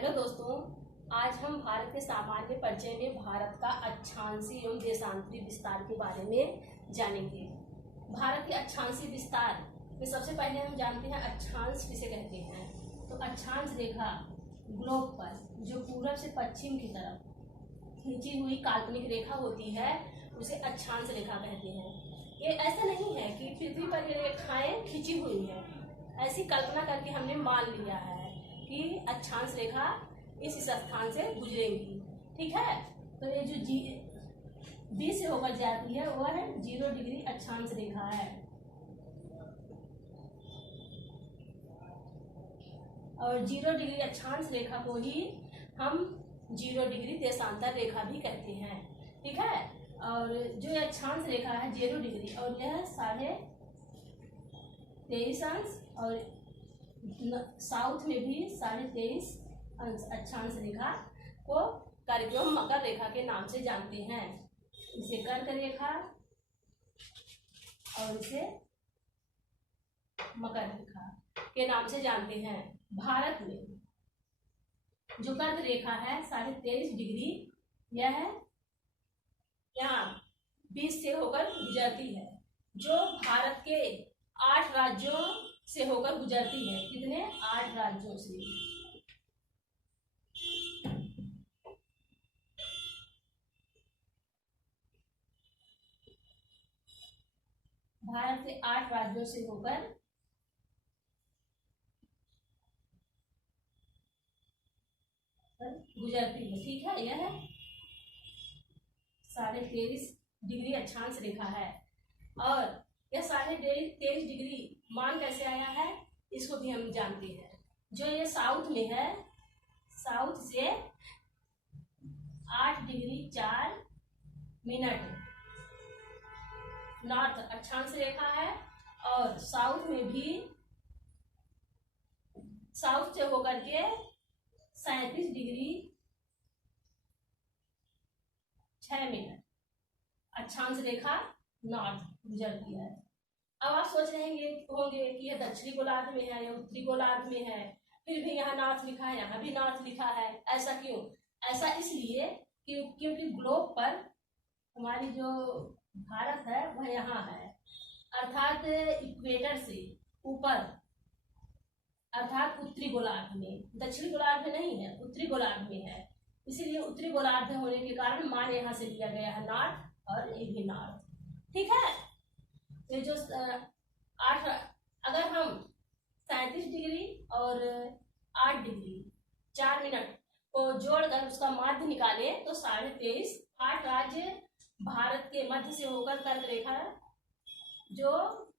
Hello दोस्तों, आज हम भारत के सामान्य परिचय में भारत का अक्षांशीय एवं देशांतरी विस्तार के बारे में जानेंगे। भारत के अक्षांशीय विस्तार में सबसे पहले हम जानते हैं अक्षांश किसे कहते हैं। तो अक्षांश रेखा ग्लोब पर जो पूरब से पश्चिम की तरफ खींची हुई काल्पनिक रेखा होती है उसे अक्षांश रेखा कहते हैं। ये ऐसा नहीं है कि पृथ्वी पर ये रेखाएं खींची हुई है, ऐसी कल्पना करके हमने मान लिया है कि अक्षांश रेखा इस स्थान से गुजरेगी। ठीक है, तो ये जो बी से होकर जाती है वह है 0 डिग्री अक्षांश रेखा है। और 0 डिग्री अक्षांश रेखा को ही हम 0 डिग्री देशांतर रेखा भी कहते हैं। ठीक है, और जो अक्षांश रेखा है 0 डिग्री और यह 23.5 अंश और साउथ में भी 23.5 अंश अक्षांश रेखा को कार्यक्रम मकर रेखा के नाम से जानते हैं। इसे कर्क रेखा और इसे मकर रेखा के नाम से जानते हैं। भारत में जो कर्क रेखा है 23.5 डिग्री यह है यहाँ 20 से होकर गुजरती है, जो भारत के 8 राज्यों से होकर गुजरती है। कितने? 8 राज्यों से। भारत के 8 राज्यों से होकर गुजरती है। ठीक है, यह 23.5 डिग्री अक्षांश रेखा है। और यह 23.5 डिग्री मान कैसे आया है इसको भी हम जानते हैं। जो ये साउथ में है, साउथ से 8 डिग्री 4 मिनट नॉर्थ अक्षांश रेखा है। और साउथ में भी साउथ से होकर के 37 डिग्री 6 मिनट अक्षांश रेखा नॉर्थ गुजरती है। अब आप सोच रहे होंगे कि यह दक्षिणी गोलार्ध में है या उत्तरी गोलार्ध में है, फिर भी यहाँ नॉर्थ लिखा है, यहाँ भी नॉर्थ लिखा है, ऐसा क्यों? ऐसा इसलिए क्योंकि ग्लोब पर हमारी जो भारत है वह यहाँ है, अर्थात इक्वेटर से ऊपर, अर्थात उत्तरी गोलार्ध में। दक्षिणी गोलार्ध में नहीं है, उत्तरी गोलार्ध में है। इसीलिए उत्तरी गोलार्ध होने के कारण मान यहाँ से लिया गया है नॉर्थ, और ये भी नॉर्थ। ठीक है, ये जो 8 अगर हम 37 डिग्री और 8 डिग्री 4 मिनट को जोड़कर उसका माध्य निकाले तो 23.5। 8 राज्य भारत के मध्य से होकर कर्क रेखा, जो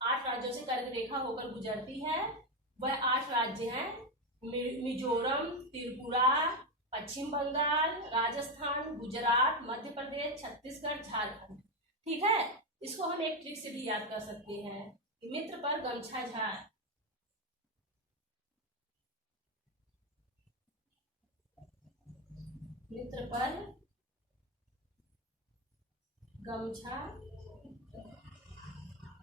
8 राज्यों से कर्क रेखा होकर गुजरती है वह 8 राज्य हैं मिजोरम, त्रिपुरा, पश्चिम बंगाल, राजस्थान, गुजरात, मध्य प्रदेश, छत्तीसगढ़, झारखंड। ठीक है, इसको हम एक ट्रिक से भी याद कर सकते हैं कि मित्र पर गमछा झाड़। मित्र पर गमछा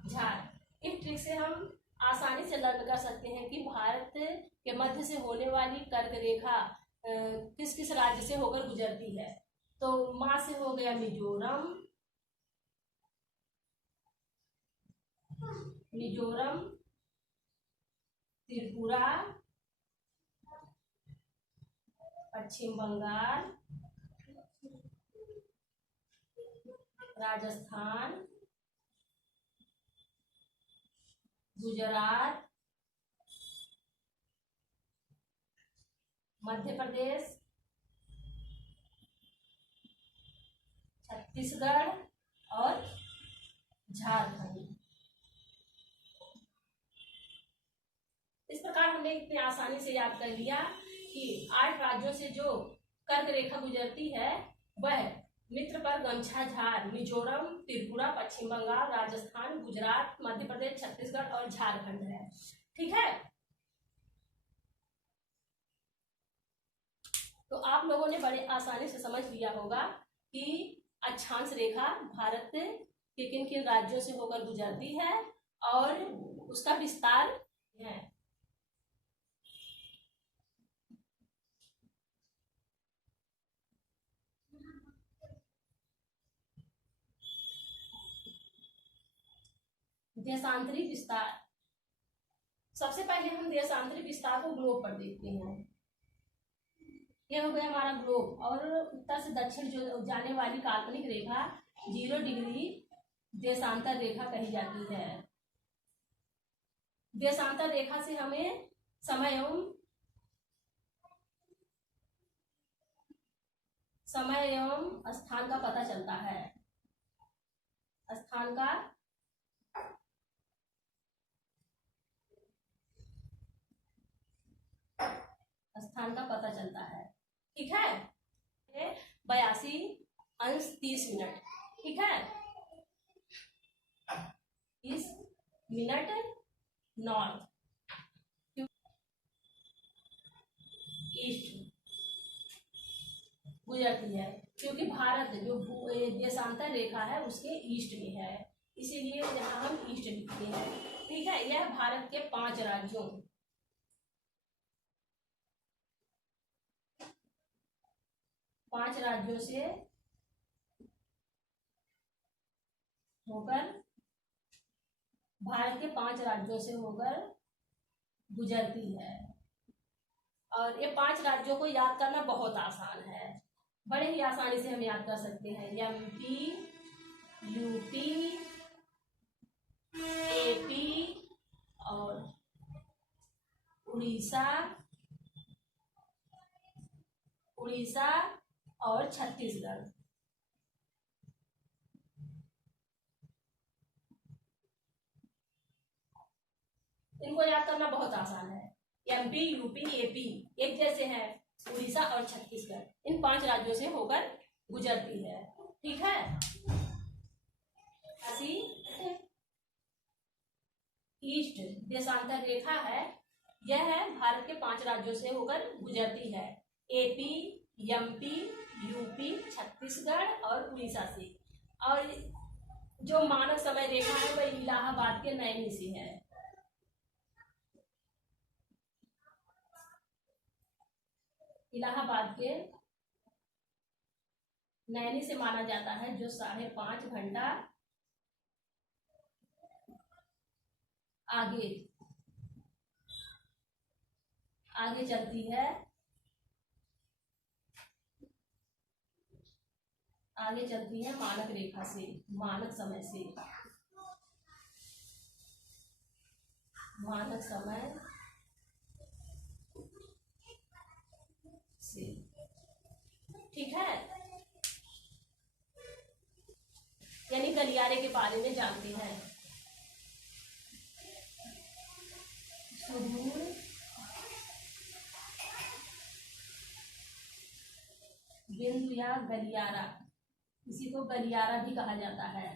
झाड़। इस ट्रिक से हम आसानी से लर्न कर सकते हैं कि भारत के मध्य से होने वाली कर्क रेखा किस किस राज्य से होकर गुजरती है। तो माँ से हो गया मिजोरम, त्रिपुरा, पश्चिम बंगाल, राजस्थान, गुजरात, मध्य प्रदेश, छत्तीसगढ़ और झारखंड। इस प्रकार हमने इतनी आसानी से याद कर लिया कि 8 राज्यों से जो कर्क रेखा गुजरती है वह मित्र पर गमछा झाड़ मिजोरम, त्रिपुरा, पश्चिम बंगाल, राजस्थान, गुजरात, मध्य प्रदेश, छत्तीसगढ़ और झारखंड है। ठीक है, तो आप लोगों ने बड़े आसानी से समझ लिया होगा कि अक्षांश रेखा भारत के किन किन राज्यों से होकर गुजरती है और उसका विस्तार है। देशांतरी विस्तार। सबसे पहले हम देशांतरी विस्तार को ग्लोब पर देखते हैं। ये हो गया हमारा ग्लोब, और उत्तर से दक्षिण जो जाने वाली काल्पनिक रेखा 0 डिग्री देशांतर रेखा कही जाती है। देशांतर रेखा से हमें समय एवं स्थान का पता चलता है। स्थान का पता चलता है। ठीक है, 82°30। ठीक है, 30 मिनट नॉर्थ ईस्ट गुजरती है, क्योंकि भारत जो देशांतर रेखा है उसके ईस्ट में है, इसीलिए यहाँ हम ईस्ट लिखते हैं। ठीक है, यह भारत के 5 राज्यों से होकर गुजरती है। और ये 5 राज्यों को याद करना बहुत आसान है, बड़े ही आसानी से हम याद कर सकते हैं। MP, UP, AP और उड़ीसा और छत्तीसगढ़। इनको याद करना बहुत आसान है। MP, UP, AP एक जैसे हैं, उड़ीसा और छत्तीसगढ़ इन 5 राज्यों से होकर गुजरती है। ठीक है, ऐसी ईस्ट देशांतर रेखा है, यह है भारत के 5 राज्यों से होकर गुजरती है। AP, MP, UP, छत्तीसगढ़ और उड़ीसा से। और जो मानक समय रेखा है वह इलाहाबाद के नैनी से है। इलाहाबाद के नैनी से माना जाता है, जो 5.5 घंटा आगे चलती है, मानक रेखा से, मानक समय से। ठीक है, यानी गलियारे के बारे में जानते हैं। सुदूर बिंदु या गलियारा, इसी को गलियारा भी कहा जाता है।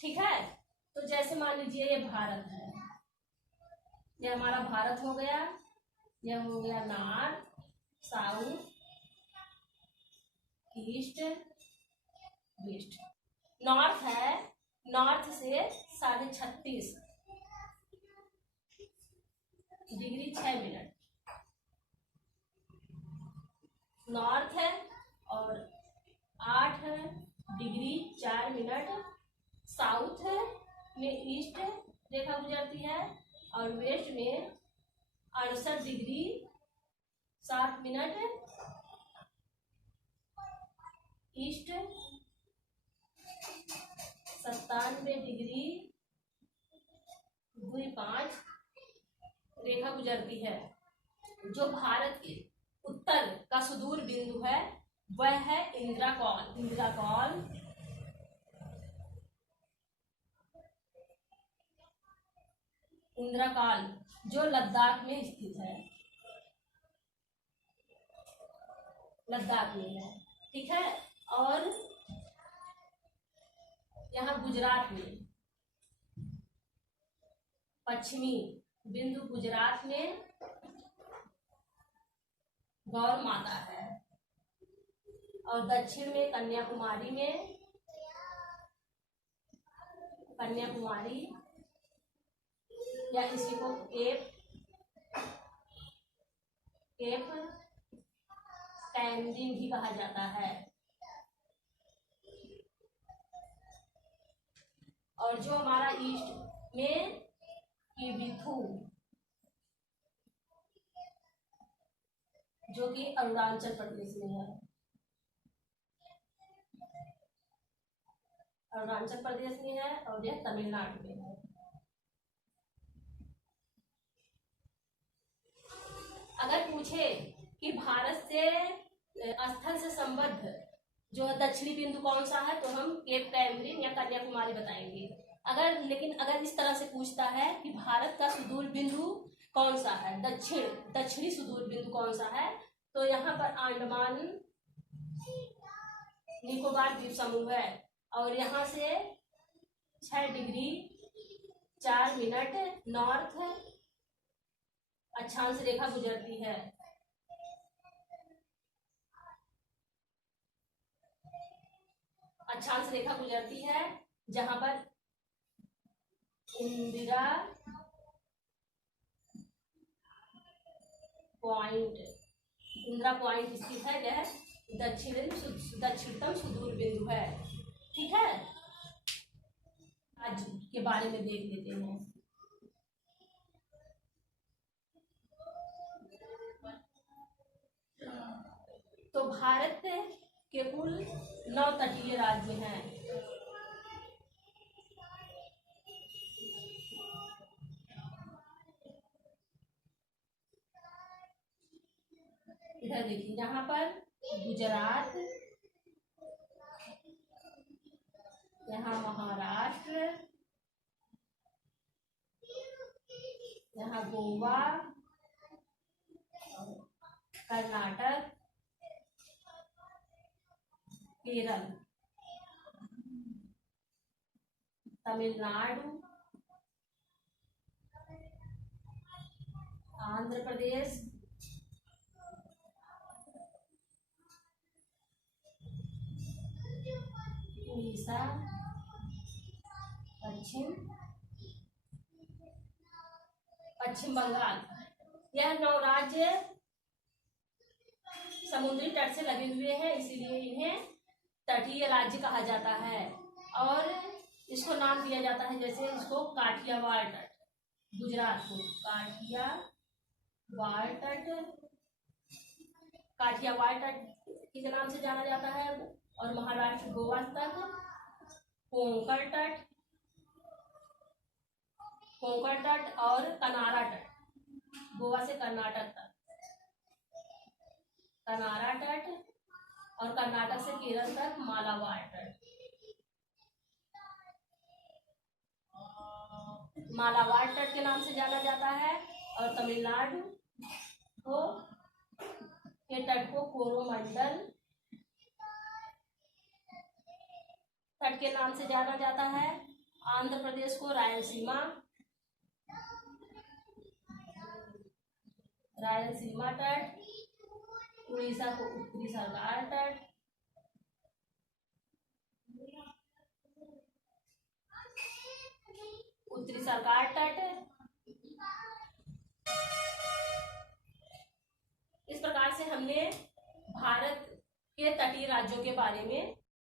ठीक है, तो जैसे मान लीजिए ये भारत है, ये हमारा भारत हो गया, यह हो गया north, south, east, west. North है, नॉर्थ से 36.5 डिग्री 6 मिनट नॉर्थ है, और 8 डिग्री 4 मिनट साउथ में ईस्ट रेखा गुजरती है, और वेस्ट में 68 डिग्री 7 मिनट ईस्ट, 97 डिग्री 2.5 रेखा गुजरती है। जो भारत के उत्तर का सुदूर बिंदु है वह है इंद्रकाल, जो लद्दाख में स्थित है, ठीक है। और यहाँ गुजरात में पश्चिमी बिंदु, गुजरात में गौर माता है, और दक्षिण में कन्याकुमारी या किसी को केप स्टैंडिंग भी कहा जाता है। और जो हमारा ईस्ट में किबिथु, जो कि अरुणाचल प्रदेश में है, अरुणाचल प्रदेश में है, और यह तमिलनाडु में है। अगर पूछे कि भारत से स्थल से संबद्ध जो दक्षिणी बिंदु कौन सा है, तो हम केप कैमरिन या कन्याकुमारी बताएंगे। लेकिन अगर इस तरह से पूछता है कि भारत का सुदूर बिंदु कौन सा है, दक्षिणी सुदूर बिंदु कौन सा है, तो यहाँ पर अंडमान निकोबार द्वीप समूह है, और यहाँ से 6 डिग्री 4 मिनट नॉर्थ अक्षांश रेखा गुजरती है। अक्षांश रेखा गुजरती है, जहां पर इंदिरा पॉइंट स्थित है। यह दक्षिणतम सुदूर बिंदु है। ठीक है, आज के बारे में देख लेते हैं। तो भारत के कुल 9 तटीय राज्य हैं। इधर देखिए, यहाँ पर गुजरात, यहाँ महाराष्ट्र, यहाँ गोवा, कर्नाटक, केरल, तमिलनाडु, आंध्र प्रदेश, उड़ीसा, पश्चिम बंगाल। यह 9 राज्य समुद्री तट से लगे हुए हैं, इसीलिए इन्हें तटीय राज्य कहा जाता है। और इसको नाम दिया जाता है, जैसे इसको काठियावाड़ तट, गुजरात को काठियावाड़ तट के नाम से जाना जाता है, और महाराष्ट्र गोवा तक कोंकण तट और कनारा तट, गोवा से कर्नाटक तक कनारा तट, और कर्नाटक से केरल तक मालाबार तट। मालाबार तट के नाम से जाना जाता है, और तमिलनाडु के तट को कोरोमंडल तट के नाम से जाना जाता है। आंध्र प्रदेश को रायलसीमा तट, उड़ीसा को उत्तरी सरकार तट, इस प्रकार से हमने भारत के तटीय राज्यों के बारे में